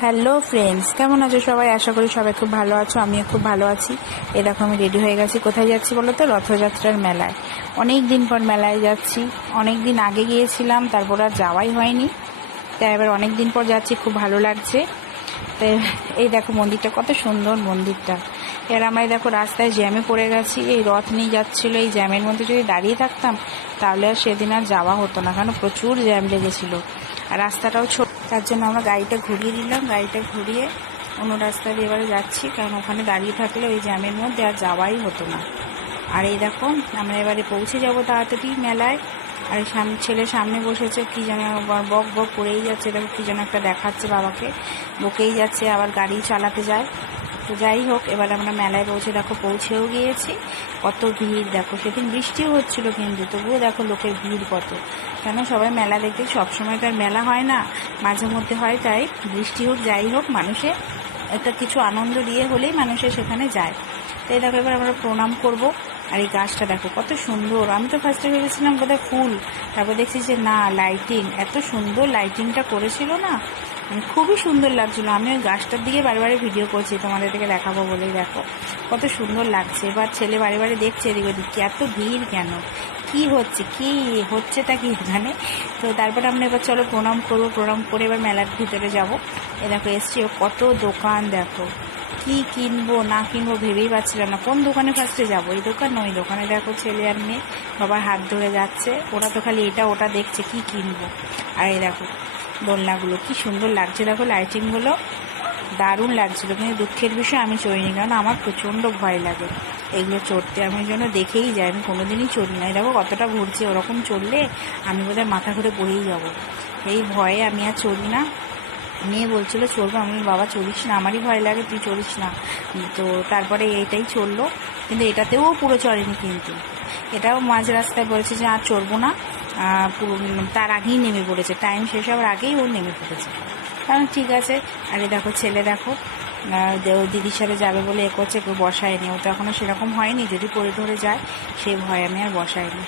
Hello friends, কেমন আছো সবাই? আশা করি সবাই খুব ভালো আছো। আমিও খুব ভালো আছি। এই দেখো আমি রেডি হয়ে গেছি। কোথায় যাচ্ছি বলো তো? রথযাত্রার মেলায়। অনেক দিন পর মেলায় যাচ্ছি। অনেক দিন আগে গিয়েছিলাম, তারপর আর যাওয়াই হয়নি। তাই এবার অনেক দিন পর যাচ্ছি, খুব ভালো লাগছে। তাই এই দেখো মন্দিরটা, কত সুন্দর মন্দিরটা। এবার আমরা দেখো রাস্তায় জ্যামে পড়ে গেছি। এই রথ নিয়ে যাচ্ছিলো, এই জ্যামের মধ্যে যদি দাঁড়িয়ে থাকতাম তাহলে আর সেদিন আর যাওয়া হতো না, কারণ প্রচুর জ্যাম লেগেছিল। আর রাস্তাটাও ছোট, তার জন্য আমরা গাড়িটা ঘুরিয়ে দিলাম। গাড়িটা ঘুরিয়ে অন্য রাস্তা দিয়ে এবারে যাচ্ছি, কারণ ওখানে দাঁড়িয়ে থাকলে ওই জ্যামের মধ্যে আর যাওয়াই হতো না। আর এই দেখো আমরা এবারে পৌঁছে যাব তাড়াতাড়ি মেলায়। আর ছেলে সামনে বসেছে, কি যেন বক বক করেই যাচ্ছে। দেখো কি যেন একটা দেখাচ্ছে বাবাকে, বকেই যাচ্ছে, আবার গাড়ি চালাতে যায়। তো যাই হোক, এবার আমরা মেলায় পৌঁছেও গিয়েছি। কত ভিড় দেখো, সেদিন বৃষ্টিও হচ্ছিল কিন্তু তবুও দেখো লোকের ভিড় কত। কেন সবাই মেলা দেখতে, সবসময় তার মেলা হয় না, মাঝে মধ্যে হয়। তাই বৃষ্টি হোক যাই হোক, মানুষে একটা কিছু আনন্দ দিয়ে হলেই মানুষে সেখানে যায়। তাই দেখো এবার আমরা প্রণাম করব। আর এই গাছটা দেখো কত সুন্দর। আমি তো ফার্স্টে ভেবেছিলাম বোধহয় ফুল, তারপর দেখছি যে না, লাইটিং। এত সুন্দর লাইটিংটা করেছিল না, মানে খুবই সুন্দর লাগছিলো। আমি ওই গাছটার দিকে বারে ভিডিও করছি, তোমাদের থেকে দেখাবো বলেই। দেখো কত সুন্দর লাগছে। এবার ছেলে বারে দেখছে এদিক ওদিক, এত ভিড় কেন, কি হচ্ছেটা কি এখানে। তো তারপরে আমরা এবার চলো প্রণাম করবো। প্রণাম করে এবার মেলার ভিতরে যাব। এ দেখো এসছি, কত দোকান দেখো। কি কিনবো না কিনবো ভেবেই পাচ্ছিলাম না, কোন দোকানে ফার্স্টে যাবো। এই দোকান না ওই দোকানে। দেখো ছেলে আর মেয়ে বাবার হাত ধরে যাচ্ছে, ওরা তো খালি এটা ওটা দেখছে কি কিনবো। আর এই দেখো দোলনাগুলো কি সুন্দর লাগছে, দেখো লাইটিংগুলো দারুণ লাগছিল। কিন্তু দুঃখের বিষয় আমি চড়িনি, কারণ আমার প্রচণ্ড ভয় লাগে এগুলো চড়তে। আমি ওই জন্য দেখেই যাই, আমি কোনোদিনই চড়ি না। দেখো কতটা ঘুরছে, ওরকম চড়লে আমি বোধহয় মাথা ঘুরে পড়েই যাবো। এই ভয়ে আমি আর চড়ি না। মেয়ে বলছিল চড়বো, আমি বাবা চড়িস না, আমারই ভয় লাগে, তুই চড়িস না। তো তারপরে এইটাই চড়লো, কিন্তু এটাতেও পুরো চড়েনি। কিন্তু এটাও মাঝ রাস্তায় বলেছে যে আর চড়বো না, পুরো তার আগেই নেমে পড়েছে, টাইম শেষ হওয়ার আগেই ও নেমে পড়েছে। কারণ ঠিক আছে। আর দেখো ছেলে দেখো দিদির সাথে যাবে বলে এ করছে, কেউ বসায়নি। ও তো এখনও সেরকম হয়নি, যদি পড়ে ধরে যায় সেই ভয় আমি আর বসাইনি।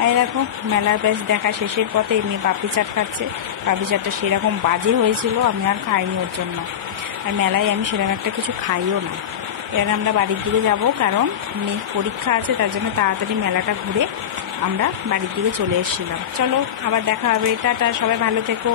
আর দেখো মেলার বেশ দেখা শেষের পথে এমনি পাপড়ি চাট খাচ্ছে। পাপড়ি চাটটা সেরকম বাজে হয়েছিল, আমি আর খাইনি ওর জন্য। আর মেলায় আমি সেরকম একটা কিছু খাইও না। এবার আমরা বাড়ির দিকে যাব, কারণ মেয়ের পরীক্ষা আছে, তার জন্য তাড়াতাড়ি মেলাটা ঘুরে আমরা বাড়ির দিকে চলে এসেছিলাম। চলো আবার দেখা হবে, টাটা, সবাই ভালো থেকো।